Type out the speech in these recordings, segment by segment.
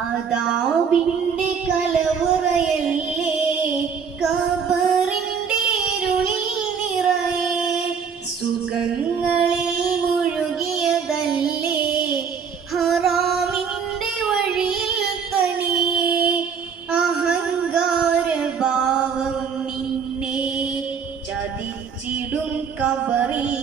അതാബിന്റെ കലവറയല്ലേ കബറിന്റെ ഇരുളിൽ നിറയെ സുഖങ്ങളിൽ മുഴുകിയതല്ലേ ഹറാമിന്റെ വഴിയിൽ തനിയെ അഹങ്കാരഭാവം നിന്നെ ചതിച്ചിടും കബറിൽ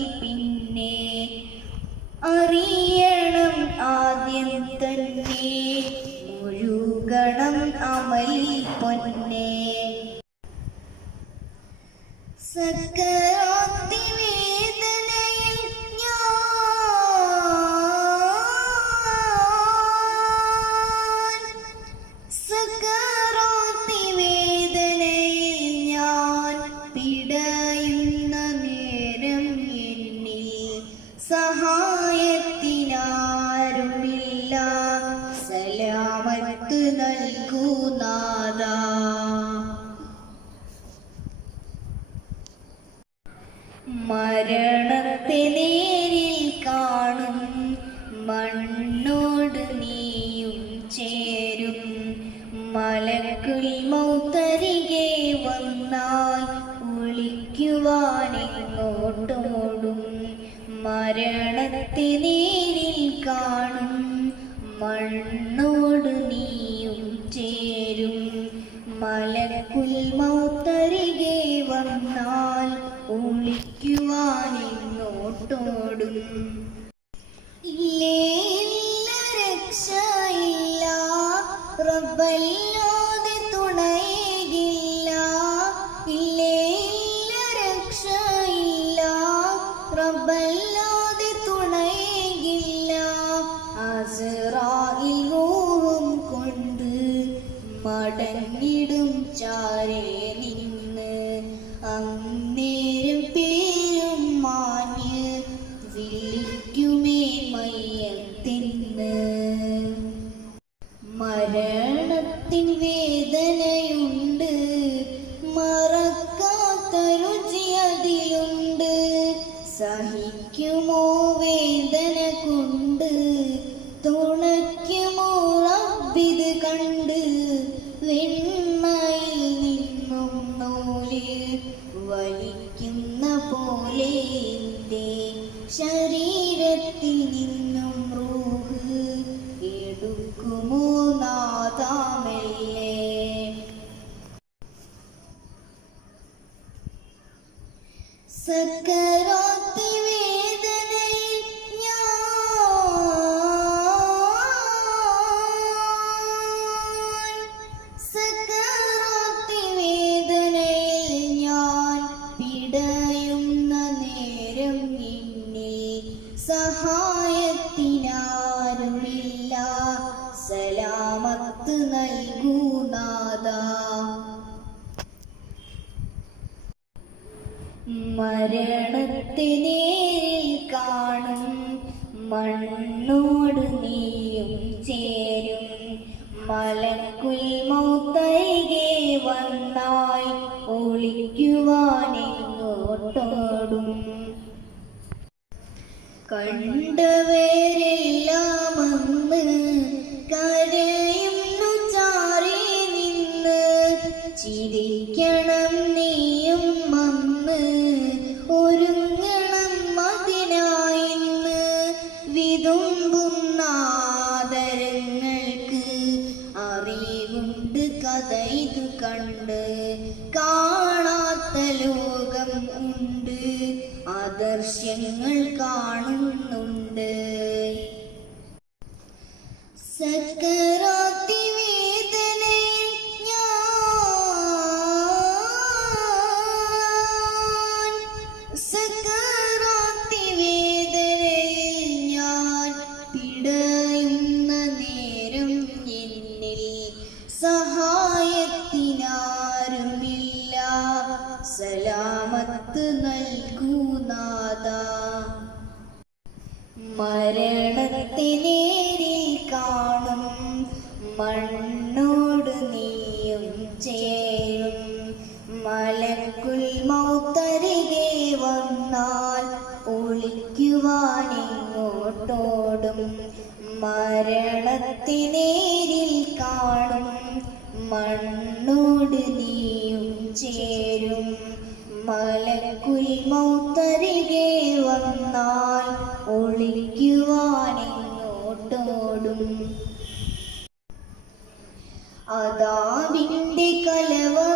സക്കറാത്തി വേദനയിൽ വേദനയിൽ പിടയുന്ന നേരം സഹായത്തിനാരുമില്ല മരണത്തെ നേരിൽ കാണും. മണ്ണോട് നീയും ചേരും. മലക്കുൽ മൗത്തരികെ വന്നാൽ ഒളിക്കുവാനെങ്ങോട്ടോടും. മരണത്തെ നേരിൽ കാണും. മണ്ണോട് വന്നാൽ ഒളിക്കുവാനെങ്ങോട്ടോടും ഇല്ലേ രക്ഷയില്ല. റബ്ബല്ലാതെ When സഹായത്തിനാരുമില്ല. സലാമത്ത് നൽകൂ നാദാ മരണത്തെ കാണും മണ്ണോട് നീയും ചേരും. മലക്കുൽ മൗത്തൈകേ വന്നാൽ കണ്ടവരെല്ലാം അന്ന് കരയുന്നു ചാരി നിന്ന് ചിരിക്കണം നീയും അന്ന് ഒരുങ്ങണം അതിനായിന്ന് വിതുമ്പുന്ന ആദരങ്ങൾക്ക് അറിവുണ്ട് കഥ ഇത് കണ്ട് കാണാത്ത ലോകം ഉണ്ട്. ആദർശങ്ങൾ കാണുന്നുണ്ട്. സക്കറാത്തി വേദനയിൽ മരണത്തെ നേരിൽ കാണും. മണ്ണോട് നീയും ചേരും. മലക്കുൽ മൗത്തരികെ വന്നാൽ ഒളിക്കുവാനെങ്ങോട്ട് നോട്ടോടും മരണത്തിനേരിൽ കാണും. മണ്ണോട് നീയും ചേരും. മലക്കുൽ മൗത്തരികെ വന്നാൽ ഒളിക്കുവാനെങ്ങോട്ടോടും അതാവിന്റെ കലവറയല്ലേ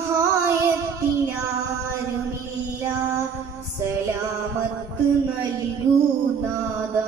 സഹായത്തിനാരുമില്ല സലാമത്ത് നൽകൂനാദാ